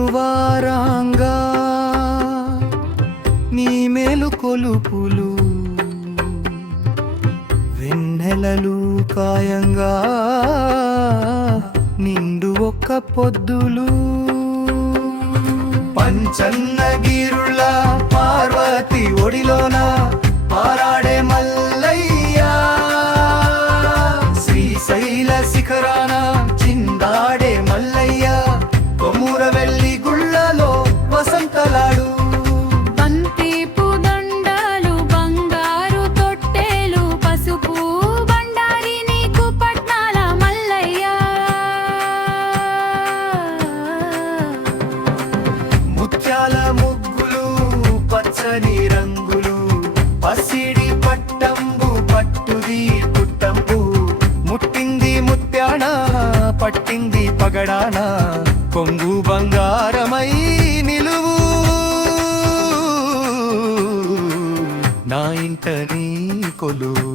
ఏగిలువారాంగా నీ మేలు కొలుపులు వెన్నెలలు కాయంగా నిండు ఒక్క పొద్దులు పంచన్నగిరుల పార్వతి ఒడిలోన పారాడే మల్లయ్యా శ్రీశైల శిఖరాన చిందాడే మల్లయ్యా కొముర వెల్లి గుళ్ళలో వసంతలాడు బంతిపు దండాలు బంగారు తొట్టెలు పసుపు బండారి నీకు పట్నాల మల్లయ్య ముత్యాల ముగ్గులు పచ్చని రంగులు పసిడి పట్టంబు పట్టుది పుట్టంబు ముట్టింది ముత్యాన పట్టింది పగడాన కొంగు బంగారమై నిలువు నా ఇంట నీ కొలువు